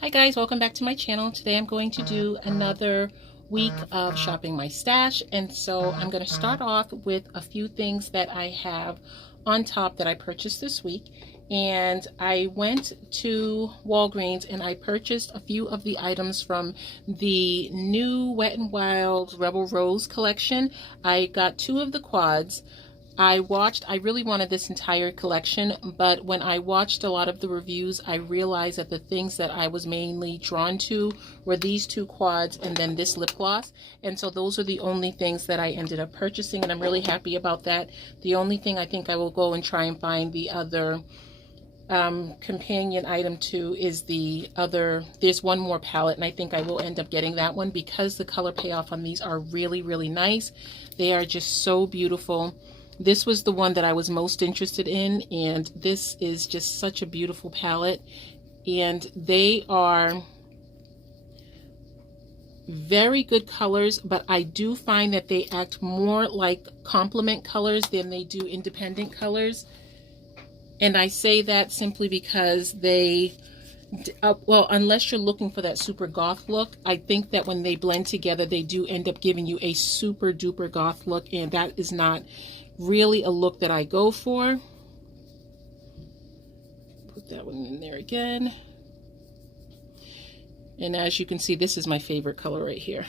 Hi guys, welcome back to my channel. Today I'm going to do another week of shopping my stash, and so I'm going to start off with a few things that I have on top that I purchased this week. And I went to Walgreens and I purchased a few of the items from the new Wet n Wild Rebel Rose collection. I got two of the quads. I really wanted this entire collection, but when I watched a lot of the reviews, I realized that the things that I was mainly drawn to were these two quads and then this lip gloss. And so those are the only things that I ended up purchasing, and I'm really happy about that. The only thing I think I will go and try and find the other companion item to is there's one more palette, and I think I will end up getting that one because the color payoff on these are really, really nice. They are just so beautiful. This was the one that I was most interested in, and this is just such a beautiful palette. And they are very good colors, but I do find that they act more like complement colors than they do independent colors. And I say that simply because they, well, unless you're looking for that super goth look, I think that when they blend together, they do end up giving you a super duper goth look, and that is not really a look that I go for. Put that one in there again. And as you can see, this is my favorite color right here.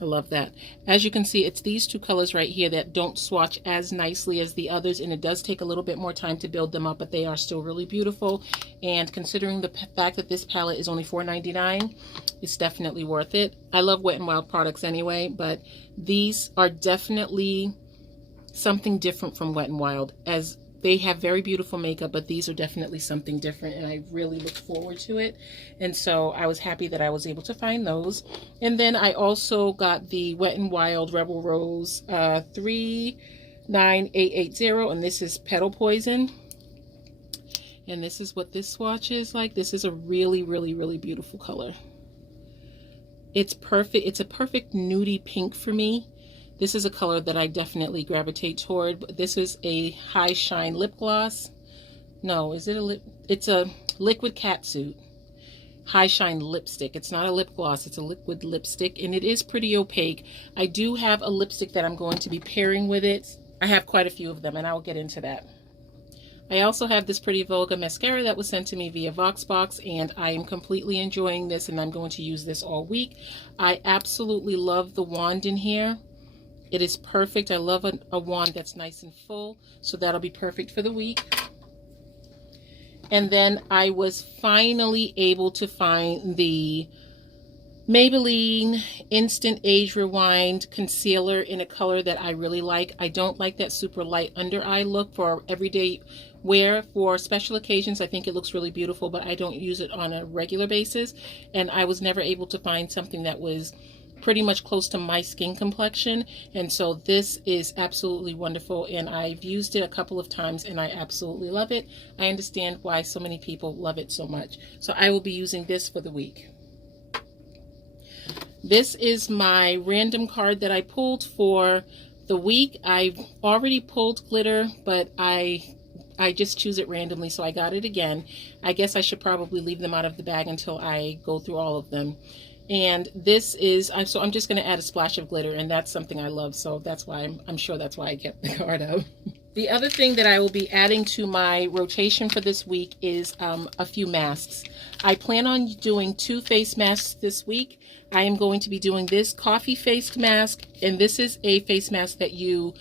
I love that. As you can see, it's these two colors right here that don't swatch as nicely as the others, and it does take a little bit more time to build them up, but they are still really beautiful. And considering the fact that this palette is only $4.99, it's definitely worth it. I love Wet n Wild products anyway, but these are definitely something different from Wet n Wild, as they have very beautiful makeup, but these are definitely something different, and I really look forward to it. And so I was happy that I was able to find those. And then I also got the Wet n Wild Rebel Rose 39880, and this is Petal Poison. And this is what this swatch is like. This is a really, really, really beautiful color. It's perfect. It's a perfect nudie pink for me. This is a color that I definitely gravitate toward. But this is a high shine lip gloss. No, is it a lip? It's a liquid catsuit high shine lipstick. It's not a lip gloss, it's a liquid lipstick, and it is pretty opaque. I do have a lipstick that I'm going to be pairing with it. I have quite a few of them, and I will get into that. I also have this Pretty Vulgar mascara that was sent to me via Voxbox, and I am completely enjoying this, and I'm going to use this all week. I absolutely love the wand in here. It is perfect. I love a wand that's nice and full, so that'll be perfect for the week. And then I was finally able to find the Maybelline Instant Age Rewind concealer in a color that I really like. I don't like that super light under eye look for everyday wear. For special occasions, I think it looks really beautiful, but I don't use it on a regular basis. And I was never able to find something that was pretty much close to my skin complexion, and so this is absolutely wonderful, and I've used it a couple of times and I absolutely love it. I understand why so many people love it so much, so I will be using this for the week. This is my random card that I pulled for the week. I've already pulled glitter, but I just choose it randomly, so I got it again. I guess I should probably leave them out of the bag until I go through all of them. And this is, so I'm just going to add a splash of glitter, and that's something I love, so that's why I'm sure that's why I kept the card out. The other thing that I will be adding to my rotation for this week is a few masks. I plan on doing 2 face masks this week. I am going to be doing this coffee face mask, and this is a face mask that you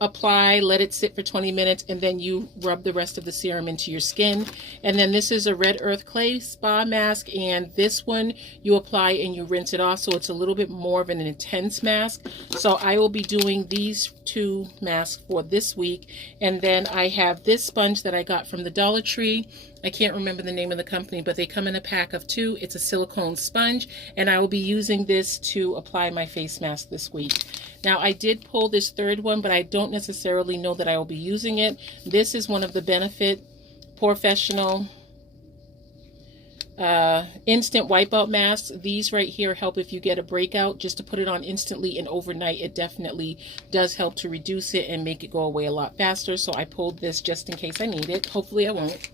apply, let it sit for 20 minutes, and then you rub the rest of the serum into your skin. And then this is a Red Earth Clay Spa mask, and this one you apply and you rinse it off, so it's a little bit more of an intense mask. So I will be doing these 2 masks for this week. And then I have this sponge that I got from the Dollar Tree. I can't remember the name of the company, but they come in a pack of 2. It's a silicone sponge, and I will be using this to apply my face mask this week. Now, I did pull this third one, but I don't necessarily know that I will be using it. This is one of the Benefit Professional instant wipeout masks. These right here help if you get a breakout, just to put it on instantly and overnight. It definitely does help to reduce it and make it go away a lot faster. So I pulled this just in case I need it. Hopefully I won't.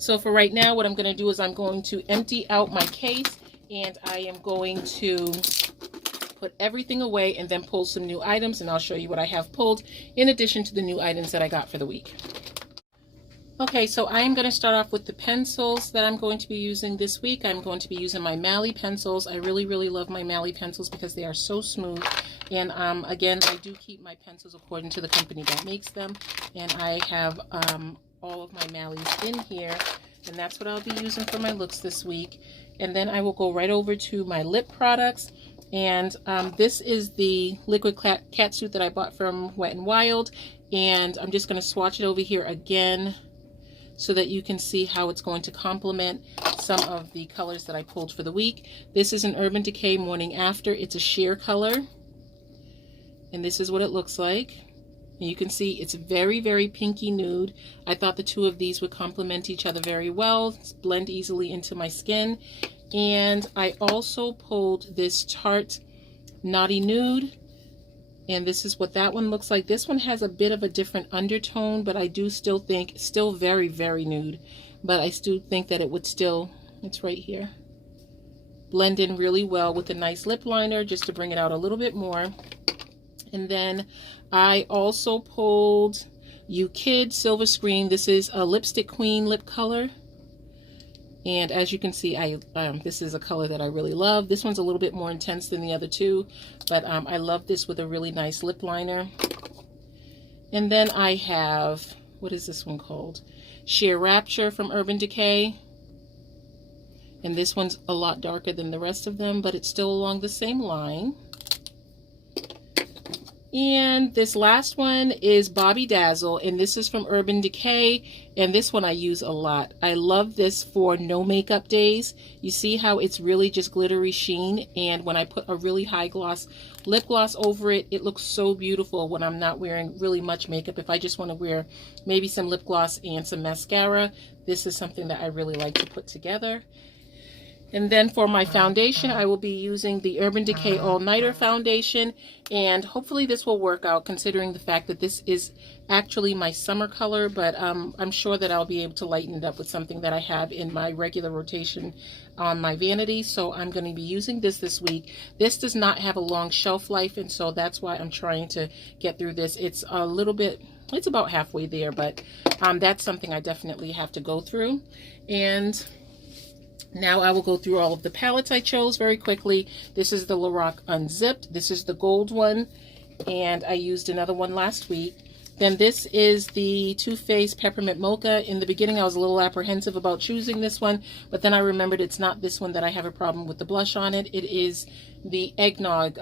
So for right now, what I'm going to do is I'm going to empty out my case, and I am going to put everything away and then pull some new items, and I'll show you what I have pulled in addition to the new items that I got for the week. Okay, so I am going to start off with the pencils that I'm going to be using this week. I'm going to be using my Mali pencils. I really, really love my Mali pencils because they are so smooth. And again, I do keep my pencils according to the company that makes them. And I have all of my Malis in here. And that's what I'll be using for my looks this week. And then I will go right over to my lip products. And this is the liquid catsuit that I bought from Wet n Wild. And I'm just going to swatch it over here again, so that you can see how it's going to complement some of the colors that I pulled for the week. This is an Urban Decay Morning After. It's a sheer color, and this is what it looks like. And you can see it's very, very pinky nude. I thought the two of these would complement each other very well, blend easily into my skin. And I also pulled this Tarte Naughty Nude, and this is what that one looks like. This one has a bit of a different undertone, but I do still think, still very, very nude. But I still think that it would still, it's right here, blend in really well with a nice lip liner just to bring it out a little bit more. And then I also pulled You Kid Silver Screen. This is a Lipstick Queen lip color. And as you can see, this is a color that I really love. This one's a little bit more intense than the other two, but I love this with a really nice lip liner. And then I have, what is this one called? Sheer Rapture from Urban Decay. And this one's a lot darker than the rest of them, but it's still along the same line. And this last one is Bobby Dazzle, and this is from Urban Decay, and this one I use a lot. I love this for no makeup days. You see how it's really just glittery sheen, and when I put a really high gloss lip gloss over it, it looks so beautiful when I'm not wearing really much makeup. If I just want to wear maybe some lip gloss and some mascara, this is something that I really like to put together. And then for my foundation, I will be using the Urban Decay All Nighter foundation, and hopefully this will work out considering the fact that this is actually my summer color, but I'm sure that I'll be able to lighten it up with something that I have in my regular rotation on my vanity. So I'm going to be using this week. This does not have a long shelf life, and so that's why I'm trying to get through this. It's a little bit, it's about halfway there, but that's something I definitely have to go through. And now I will go through all of the palettes I chose very quickly. This is the Lorac Unzipped. This is the gold one, and I used another one last week. Then this is the Too Faced Peppermint Mocha. In the beginning, I was a little apprehensive about choosing this one, but then I remembered it's not this one that I have a problem with the blush on it. It is the Eggnog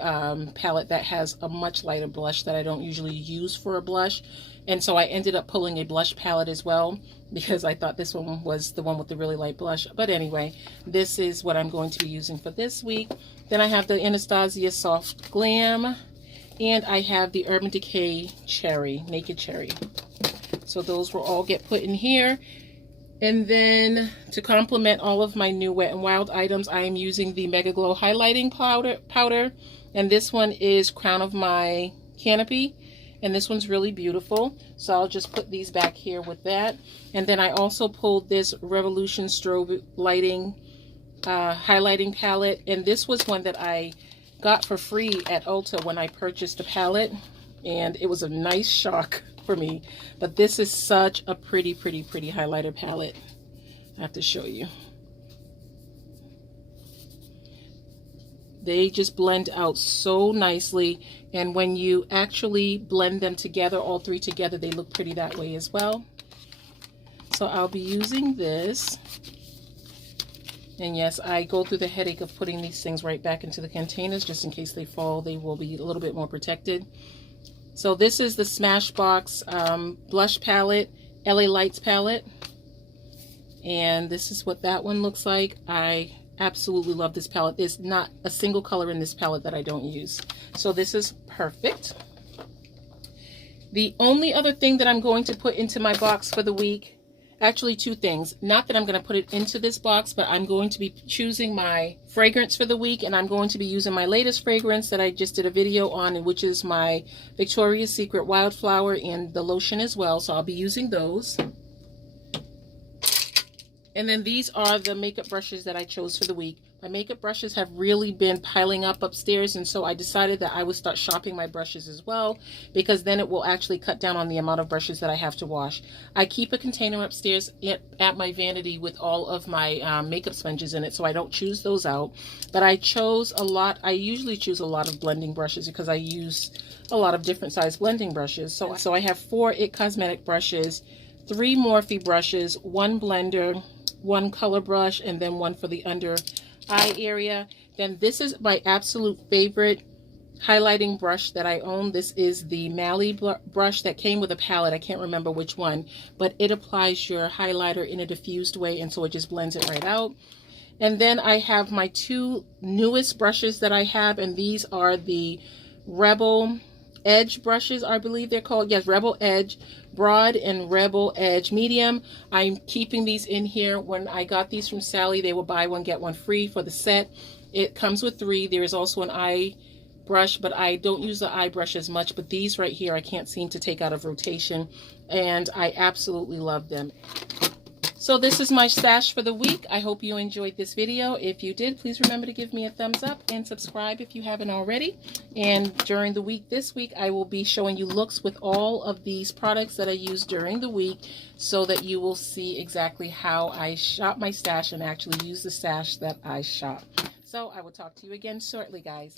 palette that has a much lighter blush that I don't usually use for a blush. And so I ended up pulling a blush palette as well because I thought this one was the one with the really light blush. But anyway, this is what I'm going to be using for this week. Then I have the Anastasia Soft Glam, and I have the Urban Decay Cherry, Naked Cherry. So those will all get put in here. And then to complement all of my new Wet n Wild items, I am using the Mega Glow Highlighting Powder. And this one is Crown of My Canopy. And this one's really beautiful. So I'll just put these back here with that. And then I also pulled this Revolution Strobe Lighting highlighting palette. And this was one that I got for free at Ulta when I purchased the palette. And it was a nice shock for me. But this is such a pretty, pretty, pretty highlighter palette. I have to show you. They just blend out so nicely, and when you actually blend them together, all three together, they look pretty that way as well. So I'll be using this. And yes, I go through the headache of putting these things right back into the containers just in case they fall. They will be a little bit more protected. So this is the Smashbox blush palette, LA Lights palette. And this is what that one looks like. I absolutely love this palette. There's not a single color in this palette that I don't use. So this is perfect. The only other thing that I'm going to put into my box for the week, actually two things. Not that I'm going to put it into this box, but I'm going to be choosing my fragrance for the week, and I'm going to be using my latest fragrance that I just did a video on, which is my Victoria's Secret Wildflower and the lotion as well. So I'll be using those. And then these are the makeup brushes that I chose for the week. My makeup brushes have really been piling up upstairs, and so I decided that I would start shopping my brushes as well, because then it will actually cut down on the amount of brushes that I have to wash. I keep a container upstairs at my vanity with all of my makeup sponges in it, so I don't choose those out. But I chose a lot. I usually choose a lot of blending brushes because I use a lot of different size blending brushes. So I have 4 IT Cosmetic brushes, 3 Morphe brushes, 1 blender, 1 color brush, and then 1 for the under eye area. Then this is my absolute favorite highlighting brush that I own. This is the Mally brush that came with a palette. I can't remember which one, but it applies your highlighter in a diffused way, and so it just blends it right out. And then I have my 2 newest brushes that I have, and these are the Rebel Edge brushes, I believe they're called. Yes, Rebel Edge Broad and Rebel Edge Medium. I'm keeping these in here. When I got these from Sally, they were buy one get one free for the set. It comes with 3. There is also an eye brush, but I don't use the eye brush as much. But these right here I can't seem to take out of rotation, and I absolutely love them. So this is my stash for the week. I hope you enjoyed this video. If you did, please remember to give me a thumbs up and subscribe if you haven't already. And during the week, this week, I will be showing you looks with all of these products that I use during the week, so that you will see exactly how I shop my stash and actually use the stash that I shop. So I will talk to you again shortly, guys.